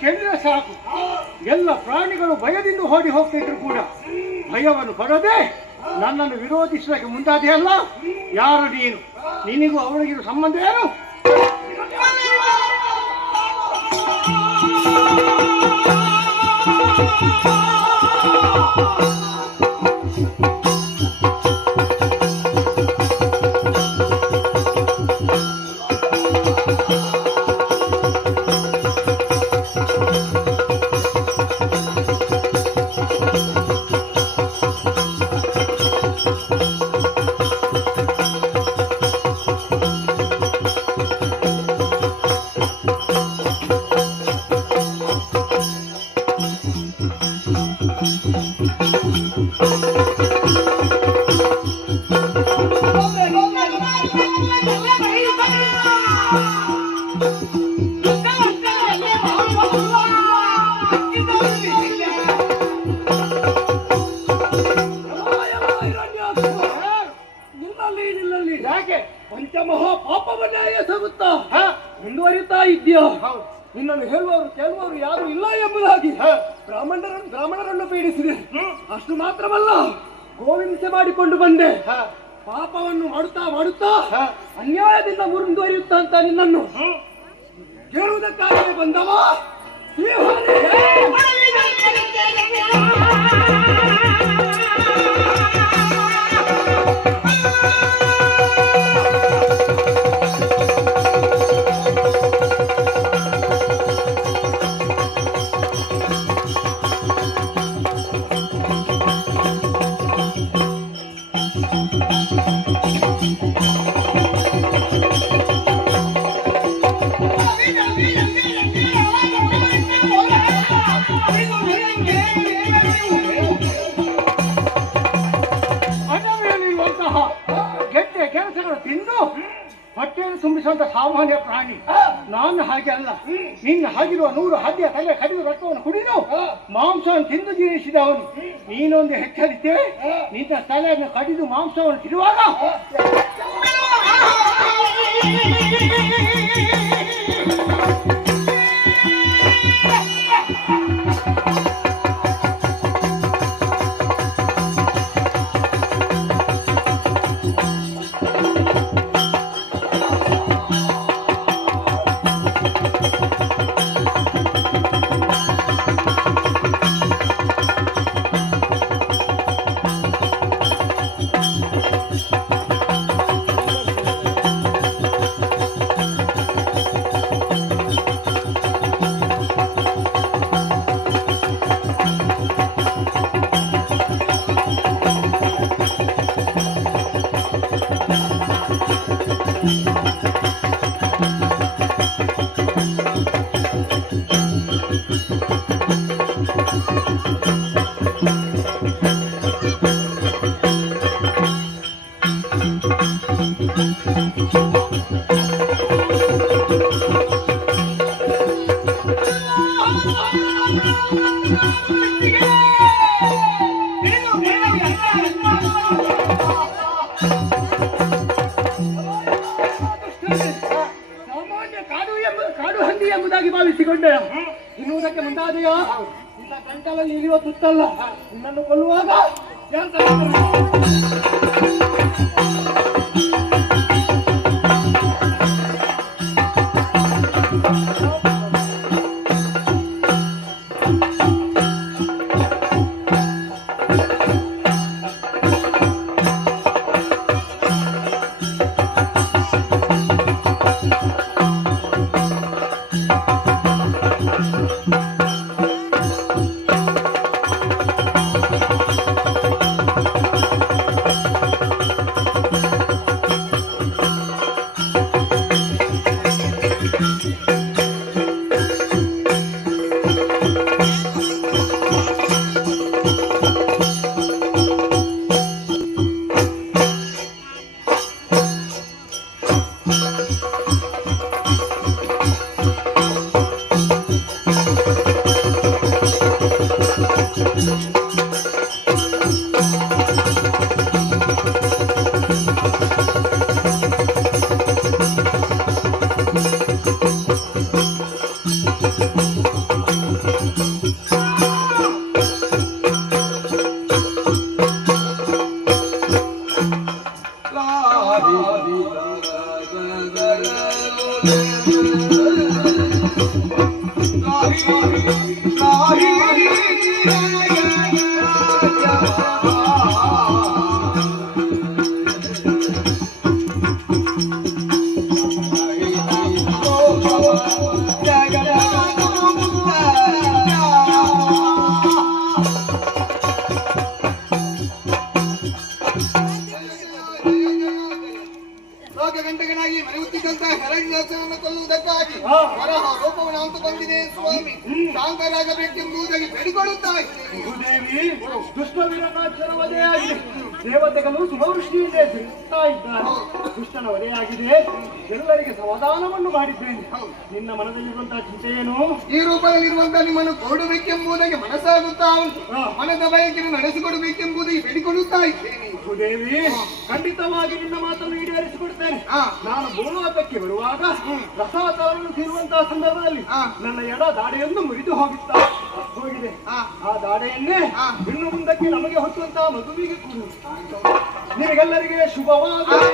ಕೇಳಿದ್ರೆ ಸಾಕು, ಎಲ್ಲ ಪ್ರಾಣಿಗಳು ಭಯದಿಂದ ಓಡಿ ಹೋಗ್ತಿದ್ರು ಕೂಡ ಭಯವನ್ನು ಪಡದೆ ನನ್ನನ್ನು ವಿರೋಧಿಸುವುದಕ್ಕೆ ಮುಂದಾದೆಯಲ್ಲ. ಯಾರು ನೀನು? ನಿನಗೂ ಅವಳಿಗಿರೋ ಸಂಬಂಧ ಏನು? ಪಂಚಮಹಾ ಪಾಪವನ್ನೇ ಎಸಗುತ್ತಾ ಮುಂದುವರಿಯುತ್ತಾ ಇದೆಯಾ? ನಿನ್ನನ್ನು ಹೇಳುವವರು ಕೆಲವರು ಯಾರು ಇಲ್ಲ ಎಂಬುದಾಗಿ ಬ್ರಾಹ್ಮಣರನ್ನು ಪೀಡಿಸಿದೆ. ಅಷ್ಟು ಮಾತ್ರವಲ್ಲ, ಗೋವಿಂದೆ ಮಾಡಿಕೊಂಡು ಬಂದೆ. ಪಾಪವನ್ನು ಮಾಡುತ್ತಾ ಮಾಡುತ್ತಾ ಅನ್ಯಾಯದಿಂದ ಮುಂದುವರಿಯುತ್ತಾ ಅಂತ ನಿನ್ನನ್ನು ಕೇಳುವುದಕ್ಕಾಗಿ ಬಂದವ. ಹೊಟ್ಟೆಯನ್ನು ತುಂಬಿಸುವಂತ ಸಾಮಾನ್ಯ ಪ್ರಾಣಿ ನಾನು. ಹಾಗೆ ಅಲ್ಲ. ನಿನ್ನ ಹಾಗಿರುವ 100 ಹದ್ದಿಯ ತಲೆ ಕಡಿದು ರಕ್ತವನ್ನು ಕುಡಿದು ಮಾಂಸವನ್ನು ತಿಂದು ಜೀವಿಸಿದವನು. ನೀನೊಂದು ಹೆಚ್ಚರಿದ್ದೆ, ನಿನ್ನ ತಲೆಯನ್ನು ಕಡಿದು ಮಾಂಸವನ್ನು ತಿರುವಾಗ ಕಾಡು ಹಂದಿ ಎಂಬುದಾಗಿ ಭಾವಿಸಿಕೊಂಡೆ. ಇನ್ನುವುದಕ್ಕೆ ಮುಂದಾದೆಯಾ? ಇಂಥ ಕಂಕಲಲ್ಲಿ ಇಳಿಯುವ ತುತ್ತಲ್ಲ. ನಿನ್ನನ್ನು ಕೊಲ್ಲುವಾಗ ಗಂಟೆಗಳಾಗಿ ಮರೆಯುತ್ತಿದ್ದಂತ ಹೆರಣ್ಯಾಸನನ್ನು ಕೊಲ್ಲುವುದಕ್ಕಾಗಿ ವರಹ ರೂಪವನ್ನು ಅಂತ ಬಂದಿದೆ ಸ್ವಾಮಿ. ಶಾಂತರಾಗಬೇಕೆಂಬುದಾಗಿ ಬೇಡಿಕೊಳ್ಳುತ್ತಾ ದೇವಿ ದುಷ್ಟ ವೀರನಾಥನ ವಧೆಯಾಗಿದೆ. ದೇವತೆಗಳು ಸುಮವೃಷ್ಟಿಯಿಂದ ಸಿಗುತ್ತಾ ಇದ್ದಾರೆ. ದುಷ್ಟನ ವಧೆಯಾಗಿದೆ. ಎಲ್ಲರಿಗೆ ಸಮಾಧಾನವನ್ನು ಮಾಡಿದ್ದೇನೆ. ನಿನ್ನ ಮನದಲ್ಲಿರುವಂತಹ ಚಿಂತೆ ಏನು? ಈ ರೂಪದಲ್ಲಿರುವಂತಹ ನಿಮ್ಮನ್ನು ಕೊಡಬೇಕೆಂಬುದಾಗಿ ಮನಸ್ಸಾಗುತ್ತಾ ಉಂಟು. ಮನದ ಬಯಕೆಯನ್ನು ನಡೆಸಿಕೊಡಬೇಕೆಂಬುದಾಗಿ ಬೇಡಿಕೊಳ್ಳುತ್ತಾ ಇದ್ದೇನೆ. ದೇವಿ ಖಂಡಿತವಾಗಿ ನಿನ್ನ ಮಾತನ್ನು ಈಡೇರಿಸಿಕೊಡ್ತೇನೆ. ನಾನು ಭೂಲೋಕಕ್ಕೆ ಬರುವಾಗ ರಸಾವತಾರವನ್ನು ತೀರುವಂತಹ ಸಂದರ್ಭದಲ್ಲಿ ನನ್ನ ಎಡ ದಾಡೆಯನ್ನು ಮುರಿದು ಹೋಗಿದೆ. ಆ ದಾಡೆಯನ್ನೇ ಇನ್ನು ಮುಂದಕ್ಕೆ ನಮಗೆ ಹೊತ್ತುವಂತಹ ಮಗುವಿಗೆ ಕೊಡು. ನಿಮಗೆಲ್ಲರಿಗೆ ಶುಭವಾಗಲಿ.